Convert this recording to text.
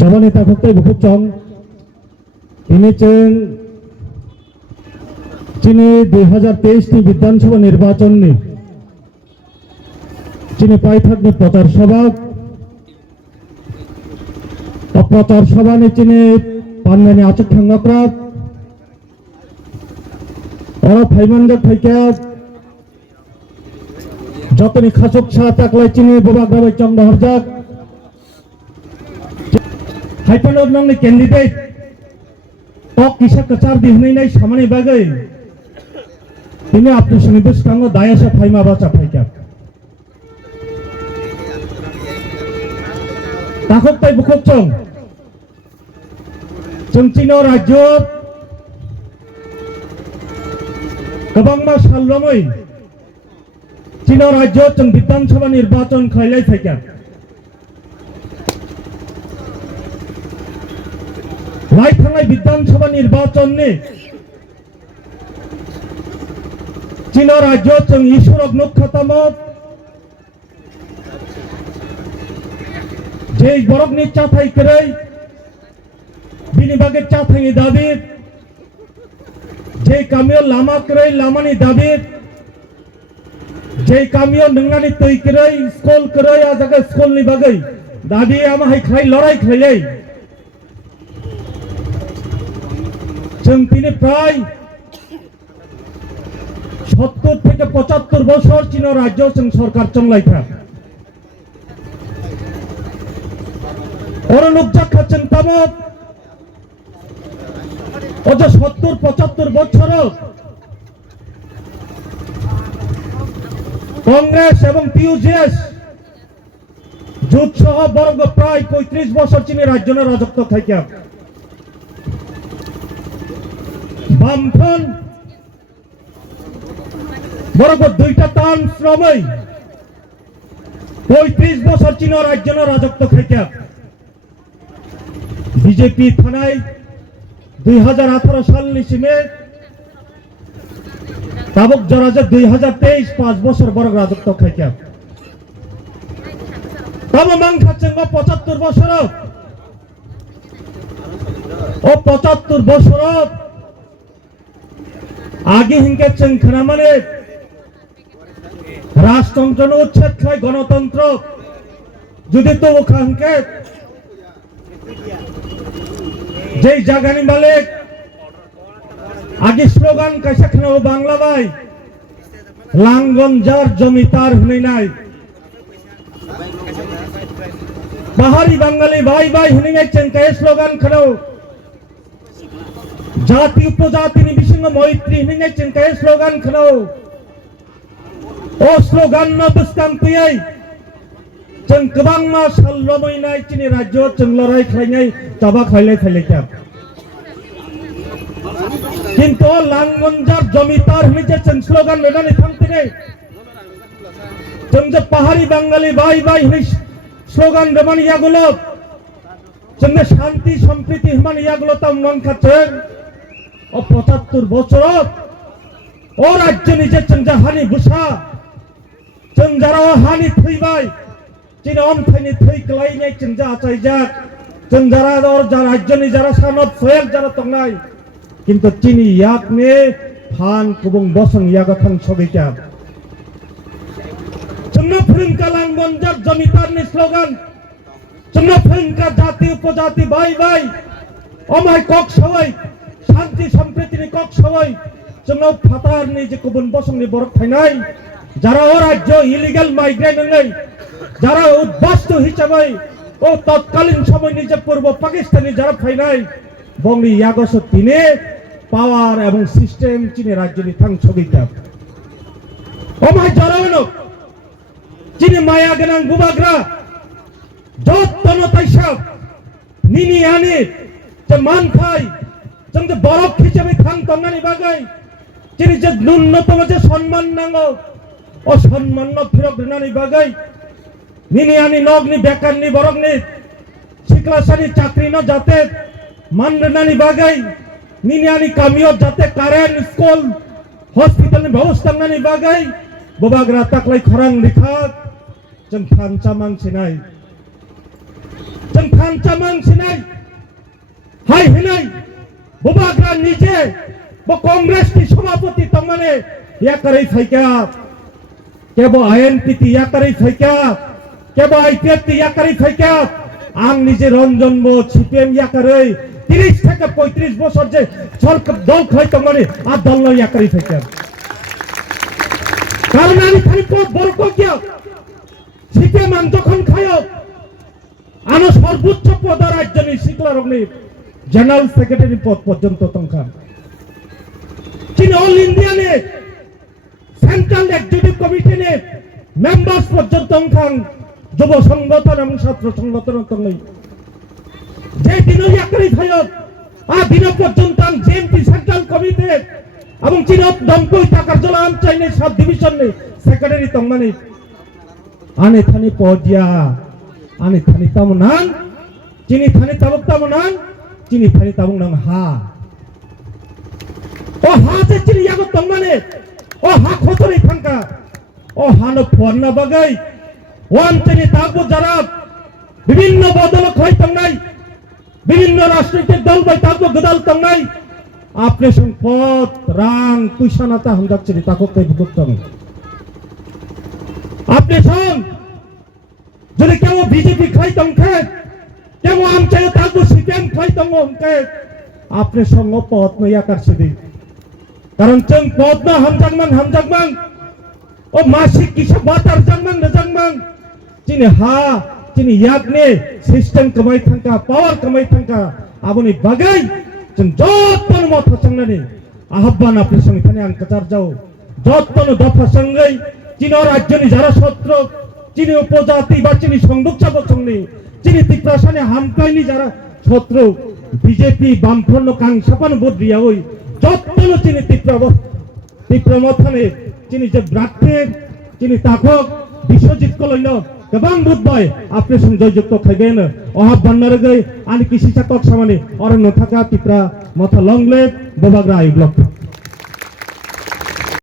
Jaman ita khoktai bukuk chong ini cheng chini 2023 ni বিধানসভা নির্বাচন ni chini pai thakni প্রচার সভা প্রচার সভা ni chini panmani achuk thangakrat ora phaimanda thaika jotoni khachok sa taklai chini bobagrabai chongda harjak Hypanod nang ni candidate tok kisa kacar dihnai nai samani bagai tini apni sunibesh kango dayasa phaima bacha phaika takok tai bukok chong chino rajyo kabangma sallamoi chino rajyo chung বিধানসভা নির্বাচন khailai thaika লাই থানায় বিধানসভা নির্বাচন নে চীন রাজ্য চং ঈশ্বর অগ্নক্ষতম যে বরগনি চাথাই করে বিনিবাগে চাথাই দাবি যে কামিও লামা করে লামানি দাবি যে কামিও নংনানি তৈ করে স্কুল করে আজাগে স্কুল নি বাগৈ দাবি আমা হাই খাই লড়াই খাইলে जों তিনি প্রায় 70 থেকে 75 বছর চীন রাজ্য जों সরকার চংলাইথা অরলুকজা খাচ্ছেন তামত অজ 70-75 বছর কংগ্রেস এবং পিউজেস জোট সহ বর্গ প্রায় 35 বছর চীন রাজ্যের রাজত্ব থাইকা বামফ্রন্ট বরাবর দুইটা টান শ্রমই 35 বছর চীন রাজ্যের রাজত্ব খাইকা বিজেপি থানায় 2018 সাল নিসিমে তাবক জরাজে 2023 5 বছর বড় রাজত্ব খাইকা তব মাং খাচ্ছেন 75 বছর ও 75 বছর आगे हिंके चंखना माने राष्ट्रतंत्र उच्छेद खाय गणतंत्र जुदी तो वो खांके जे जागानी मालिक आगे स्लोगान कैसे खना वो बांग्ला भाई लांगन जार जमीदार हने नाई बाहरी बंगाली भाई भाई हने नाई चंके स्लोगान खना जाति उपजाति नि बिसिंग मैत्री हिने चिंकाय स्लोगान खनो ओ स्लोगान न बस्तान पियै जों गोबां मा साललमैनाय चिनि राज्यो जों लड़ाई खायनाय जाबा खायलाय खायलाय किन्तु लांगनजार जमीदार हिने जे जों स्लोगान मेदानि थांतिने जों जे पाहाड़ी बांगाली भाई भाई हिने स्लोगान दमानि यागुलो जों शांति सम्प्रीति हिमानि यागुलो ता मंखाचों ও 75 বছর ও রাজ্য নিজে চঞ্জা হানি বুসা চঞ্জারা হানি থইবাই চিন অমথাইনি থই ক্লাইনাই চঞ্জা আচাইজাক চঞ্জারা ওর যা রাজ্য নি যারা সানত ফয়েল যারা তংনাই কিন্তু চিনি ইয়াকনে ফান কুবুং বসং ইয়াগাথাং সবেকা চন্ন ফ্রিংকা লাঙ্গনজার জমিদারনি স্লোগান চন্ন ফ্রিংকা জাতি উপজাতি ভাই ভাই অমাই কক সবাই শান্তি সম্প্রীতি নিকক সবাই जोंनो फातार नि जे गुबुन बसंनि बरक थायनाय যারা ও রাজ্য ইলিগাল মাইগ্রেন্ট নয় যারা উদ্বাস্তু হিসাবে ও তৎকালীন সময়নি যে পূর্ব পাকিস্তানি যারা ফাইনাই বংলি ইয়াগস তিনে পাওয়ার এবং সিস্টেম চীনে রাজ্যনি থাং ছবিতা ওমাই জরানো চীনে মায়া গনাং বুবাগ্রা যতন তাইসাব নিনি আনি যে মানফাই जों जे बरक हिसाबै थां तंनानि बागै चीनी जे न्यूनतम जे सम्मान नांगौ ओ सम्मान न फिरक दिनानि बागै निनि आनि नगनि बेकारनि बरकनि सिक्लासानि चाकरि न जाते मान दिनानि बागै निनि आनि कामियो जाते कारेन्ट स्कुल हॉस्पिटल नि व्यवस्था नानि बागै बबाग्रा ताकलाय खरां लिखा जों फानचा मानसिनाय जों थानचामां सिनाय हाय हिनाय बबाग्रा निजे ब कांग्रेस की सभापति तमाने या करे फैक्या केबो आईएनपीटी या करे फैक्या केबो आईपीएफटी या करे फैक्या आं निजे रंजन बो सीपीएम या करे 30 থেকে 35 বছর যে সরকার দল খাই তমানে আর দল ন ইয়া করে ফেক্যা কারণ আমি খালি পদ বড় কিয়া সিপিএম আন যখন খায়ো আনো সর্বোচ্চ পদ রাজ্যনি শিকলা রগনি জেনারেল সেক্রেটারি পদ পর্যন্ত তংখান চীন অল ইন্ডিয়া নে সেন্ট্রাল এক্সিকিউটিভ কমিটি নে মেম্বার্স পর্যন্ত তংখান যুব সংগঠন এবং ছাত্র সংগঠন তংলাই যে দিন ইয়াকরি থায়ত আ দিন পর্যন্ত জেএমপি সেন্ট্রাল কমিটি এবং চীন দমকই টাকার জলাম চাইনে সাব ডিভিশন নে সেক্রেটারি তংমানে আনে থানি পজিয়া আনে থানি তামনান চিনি থানি তাবক তামনান চিনি থানি তাবক নাম হা ও হা যে চিনি ইয়াগো তংমানে ও হা খতরি থাঙ্কা ও হানো ফরনা বাগাই ওয়ান চিনি তাবো যারা বিভিন্ন বদল খয় তংনাই বিভিন্ন রাজনৈতিক দল বাই তাবো গদাল তংনাই আপনি সম্পদ রাং কুইসানাতা হামদাক চিনি তাকো কই ভুগতং আপনি সং যদি কেউ বিজেপি খাই তংখে কেউ আমছে তাকো সিপিএম খাই তং অংকে আপনি সঙ্গ পদ নয়া কারছিদি কারণ চং পদ না হামজাগমান ও মাসিক কিসা বাতার জাংমান চিনি হা চিনি ইয়াগনে সিস্টেম কমাই থাকা পাওয়ার কমাই থাকা আবনি বাগাই जों যতন মত संगनानै আহ্বান আপনার সঙ্গে এখানে আন কাটার যাও যতন দফা সঙ্গে চীন রাজ্যনি যারা শত্রু চীন উপজাতি বা চীন সংরক্ষক সঙ্গে চীন ত্রিপ্রাসানে হামকাইনি যারা শত্রু বিজেপি বামফ্রন্ট কাংসাপান বদ্রিয়া ওই যতন চীন ত্রিপ্রমথানে চীন যে ব্রাটের চীন তাকক বিশ্বজিৎ কলইন गोबां बुधबाय आपने संजययुक्त खाइबेन अहाब बान्नारगै आनि किसी चाकक सामाने अरण्य थाका तिप्रा मथा लंगले बबाग्रा आइ ब्लक